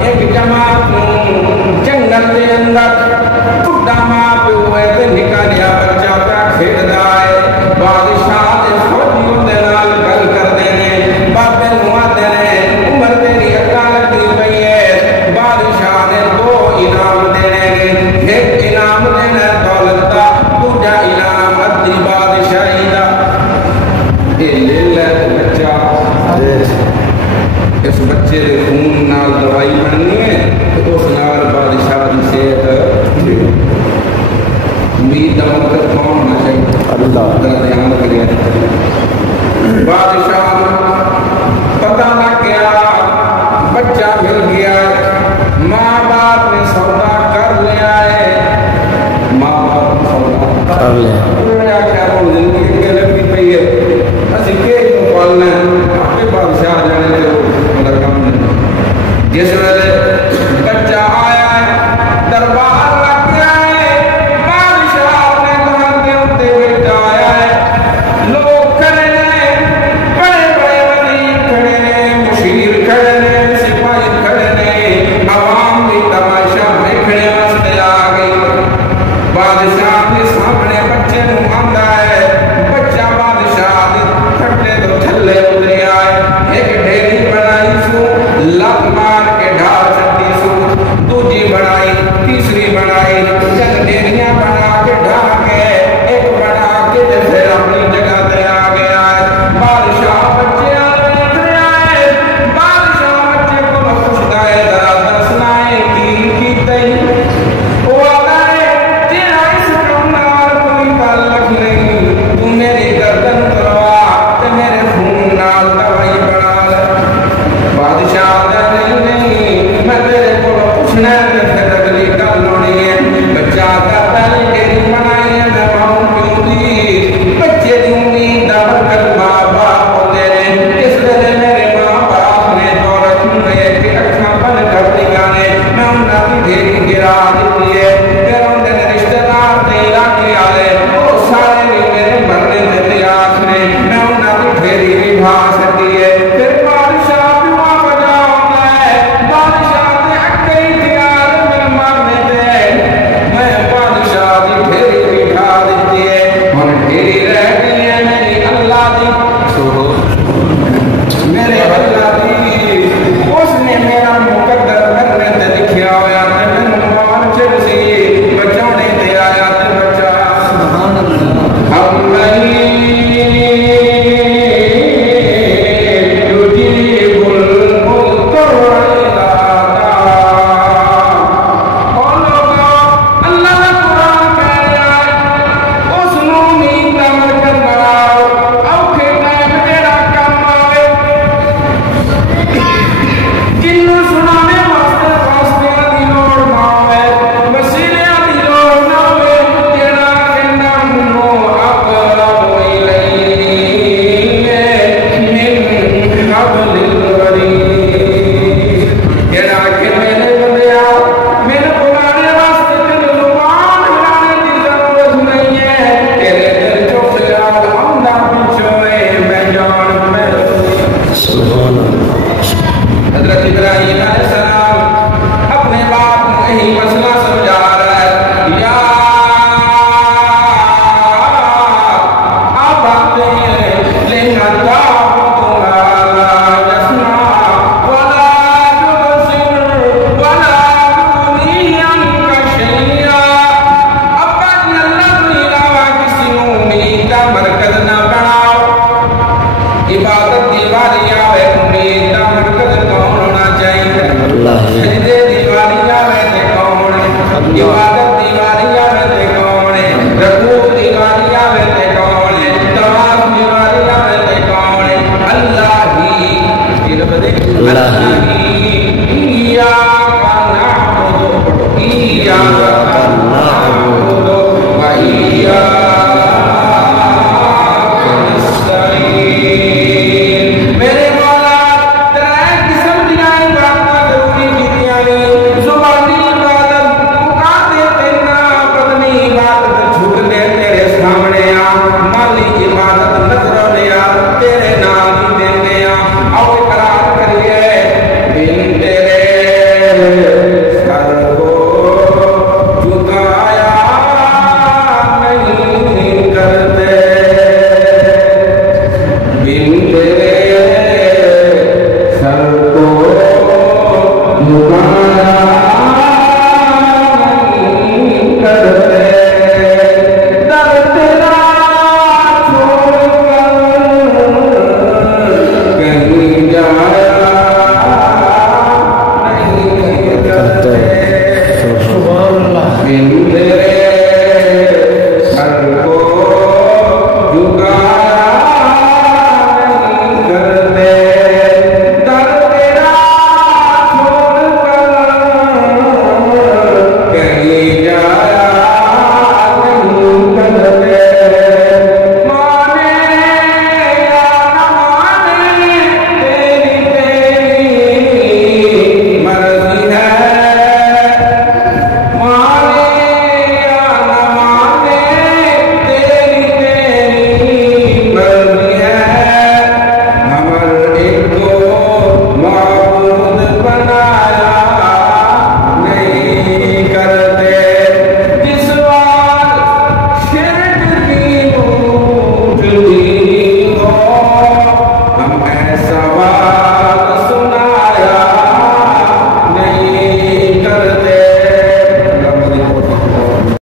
ایک جماعت جنگل کے اندر بڑھا ماں پیو ہے تے نکا جہا بچہ پیا کھیڈدا ہے بادشاہ دے فوجیوں دے نال گل کردے نے بابے نوں آندے نے عمر تیری اگاں لگی پئی ہے بادشاہ نے دو انعام دینے گے ایک انعام دینا دولت دا دوجا انعام ادھی بادشاہی دا اے لے لے بچہ اس بچے دے خون نال دوائی بننی ہے تو اس نال بادشاہ دی صحت امید دا وقت کون نہ چاہیے اللہ دھیان کرے بادشاہ پتہ لگ گیا بچہ مل گیا ماں باپ نے سودا کر لیا ہے ماں باپ نے سودا کر لیا کیا بول زندگی کے لگتی پئی ہے اسی کے پالنا ہے آپ بادشاہ جانے دے مطلب کام نہیں جس ویلے بچہ آیا ہے دربار لگ گیا ہے بادشاہ اپنے گھر کے اوتے بیٹھا آیا ہے لوگ کھڑے ہیں بڑے بڑے وزیر کھڑے ہیں مشیر کھڑے ہیں سپاہی کھڑے ہیں عوام بھی تماشا دیکھنے واسطے آ گئی بادشاہ کے سامنے بچے نوں آندا ہے بچہ بادشاہ دے کھٹے تو تھلے اترے آئے ایک ڈھیری بنائی سو لت مار کے ڈھال چٹی سو دوجی بنائی تیسری بنائی چند ڈھیریاں بنا کے ڈھا کے ایک بنا کے پھر اپنی جگہ تے آ گیا ہے بادشاہ بچے اترے آئے بادشاہ بچے کو پوچھتا ہے ذرا دسنا ہے کی تئی وہ آتا ہے تیرا اس کام نال کوئی تعلق نہیں تو میری گردن کروا تے میرے خون نال دوائی بنا لے بادشاہ دا نہیں میں تیرے کو پوچھنا ہے پھر اگلی گل ہونی ہے بچہ دا پہلے ڈیری بنائی ہے میں ماں کیوں دی بچے دی امید دا برکت ماں باپ ہوتے نے اس ویلے میرے ماں باپ نے دولت میں کہ اکھاں بند کر دیا نے میں انہاں دی ڈیری گرا دیتی ہے پھر ان دے رشتہ دار تے علاقے والے وہ سارے بھی میرے مرنے دے تیار نے میں انہاں دی ڈیری بھی بھا سکتی ہے پھر بادشاہ بھی وہاں بجا ہوتا ہے بادشاہ تے اکے ہی تیار میرے مرنے دے میں بادشاہ دی ڈیری بھی بھا دیتی ہے اور ڈیری رہ گئی ہے میری اللہ دی میرے اللہ دی اس نے میرا مقدر کرنے تے لکھیا ہویا تے میں مان چڑ سی بچانے تے آیا تے بچا سبحان اللہ ہم نہیں تجیب المضطر اذا دعا اللہ کا قرآن کہہ رہا ہے اس نوں امید دا مرکز بناؤ اوکھے ٹائم تیرا کام آوے جنوں سنانے واسطے واسطیاں دی لوڑ نہ ہوے وسیلیاں دی لوڑ نہ ہوے جڑا کہندا منو اقرب الیہ من قبل الورید جڑا کہ میرے بندیا میرے بلانے واسطے تینوں زبان ہلانے دی ضرورت نہیں ہے تیرے دل چوں خیال آندا پچھوئے میں جان میں سبحان اللہ حضرت ابراہیم علیہ السلام اپنے باپ کو یہی مسئلہ سمجھا رہا ہے یا آباتے لینا تعبدنا لا یسمع ولا یبصر ولا یغنی عنک شیئا ابا جی اللہ تو علاوہ کسی نوں امید دا مرکز نہ بناؤ عبادت دی واری آوے امید دا مرکز کون ہونا چاہیے سجدے دی واری آوے تے کون ہے عبادت دی واری آوے تے کون ہے رکوع دی واری آوے تے کون ہے طواف دی واری آوے تے کون ہے اللہ ہی رب دے اللہ ہی ایاک نعبد ایاک نعبد و ایاک نستعین میرے مولا تیرے قسم دیاں عبادتاں ضروری کیتیاں نے زبانی عبادت مقاتے تینا بدنی عبادت چھوٹ دے تیرے سامنے آ مالی عبادت نظر لے آ تیرے نام ہی دینے آ آؤ اقرار کریے بن تیرے سر کو جھکایا نہیں کرتے، بن تیرے سر کو جھکایا